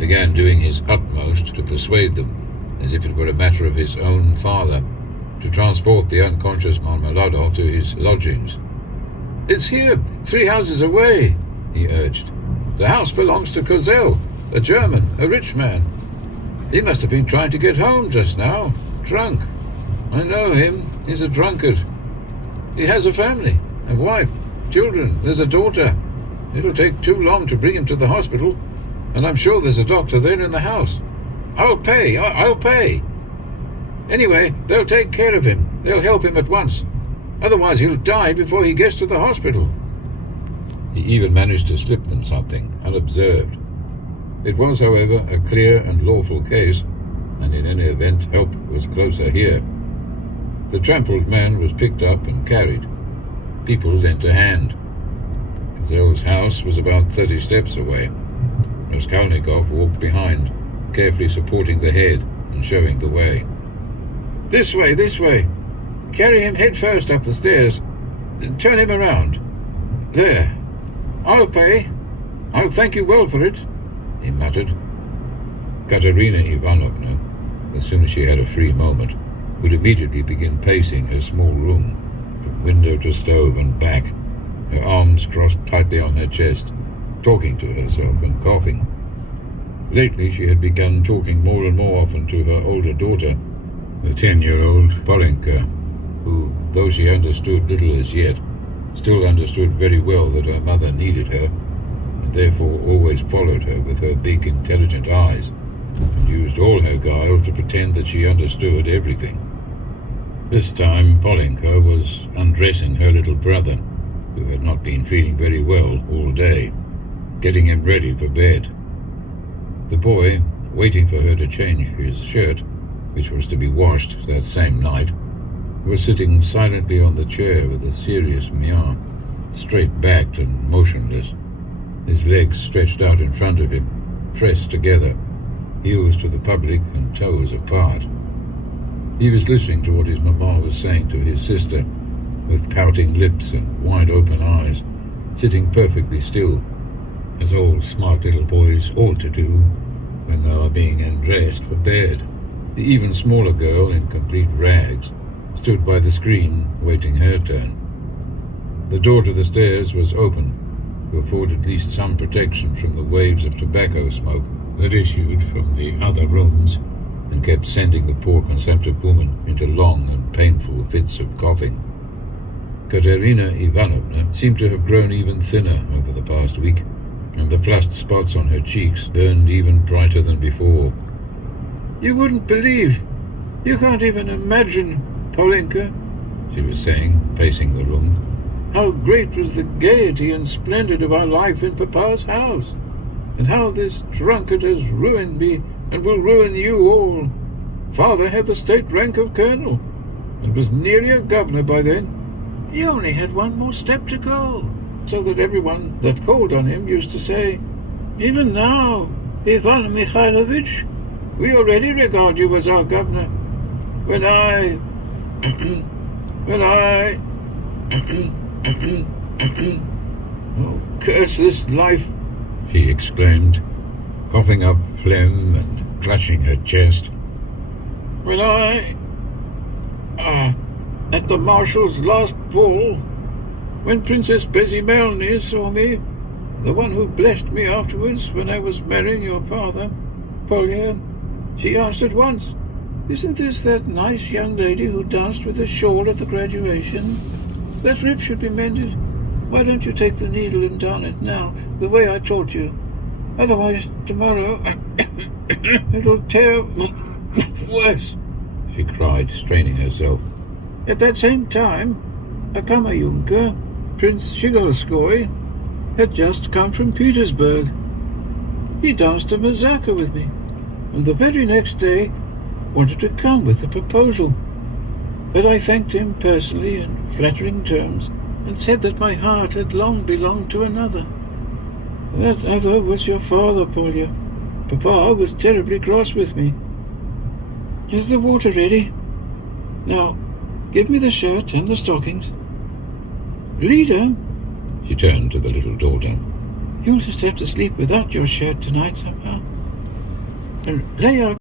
began doing his utmost to persuade them, as if it were a matter of his own father, to transport the unconscious Marmeladov to his lodgings. "It's here, 3 houses away," he urged. "The house belongs to Kozel, a German, a rich man. He must have been trying to get home just now, drunk. I know him, he's a drunkard. He has a family, a wife, children, there's a daughter. It'll take too long to bring him to the hospital, and I'm sure there's a doctor there in the house. I'll pay. Anyway, they'll take care of him. They'll help him at once. Otherwise he'll die before he gets to the hospital." He even managed to slip them something, unobserved. It was, however, a clear and lawful case, and in any event help was closer here. The trampled man was picked up and carried. People lent a hand. Kozel's house was about 30 steps away. Raskolnikov walked behind, carefully supporting the head and showing the way. This way. Carry him head first up the stairs. Turn him around. There. I'll pay. I'll thank you well for it," he muttered. Katerina Ivanovna, as soon as she had a free moment, would immediately begin pacing her small room, from window to stove and back, her arms crossed tightly on her chest, talking to herself and coughing. Lately she had begun talking more and more often to her older daughter, the 10-year-old Polenka, who, though she understood little as yet, still understood very well that her mother needed her, and therefore always followed her with her big intelligent eyes, and used all her guile to pretend that she understood everything. This time Polenka was undressing her little brother, who had not been feeling very well all day, getting him ready for bed. The boy, waiting for her to change his shirt, which was to be washed that same night, was sitting silently on the chair with a serious mien, straight-backed and motionless, his legs stretched out in front of him, pressed together, heels to the public and toes apart. He was listening to what his mamma was saying to his sister, with pouting lips and wide-open eyes, sitting perfectly still, as all smart little boys ought to do when they are being undressed for bed. The even smaller girl, in complete rags, stood by the screen, waiting her turn. The door to the stairs was open, to afford at least some protection from the waves of tobacco smoke that issued from the other rooms and kept sending the poor consumptive woman into long and painful fits of coughing. Katerina Ivanovna seemed to have grown even thinner over the past week, and the flushed spots on her cheeks burned even brighter than before. "You wouldn't believe, you can't even imagine, Polenka," she was saying, pacing the room, "how great was the gaiety and splendor of our life in Papa's house, and how this drunkard has ruined me and will ruin you all. Father had the state rank of colonel, and was nearly a governor by then. He only had one more step to go, so that everyone that called on him used to say, 'Even now, Ivan Mikhailovich, we already regard you as our governor. When I... Oh, curse this life,' she exclaimed, coughing up phlegm and clutching her chest. 'When at the Marshal's last ball, when Princess Bezimelny saw me, the one who blessed me afterwards when I was marrying your father, Polya, she asked at once, "Isn't this that nice young lady who danced with a shawl at the graduation? That rip should be mended. Why don't you take the needle and darn it now, the way I taught you? Otherwise, tomorrow it'll tear worse," she cried, straining herself. At that same time, a Kammerjunker, Prince Shigolskoy, had just come from Petersburg. He danced a mazurka with me, and the very next day wanted to come with a proposal. But I thanked him personally in flattering terms, and said that my heart had long belonged to another. That other was your father, Polya. Papa was terribly cross with me. Is the water ready? Now, give me the shirt and the stockings. Lida, she turned to the little daughter, you'll just have to sleep without your shirt tonight somehow. And Leia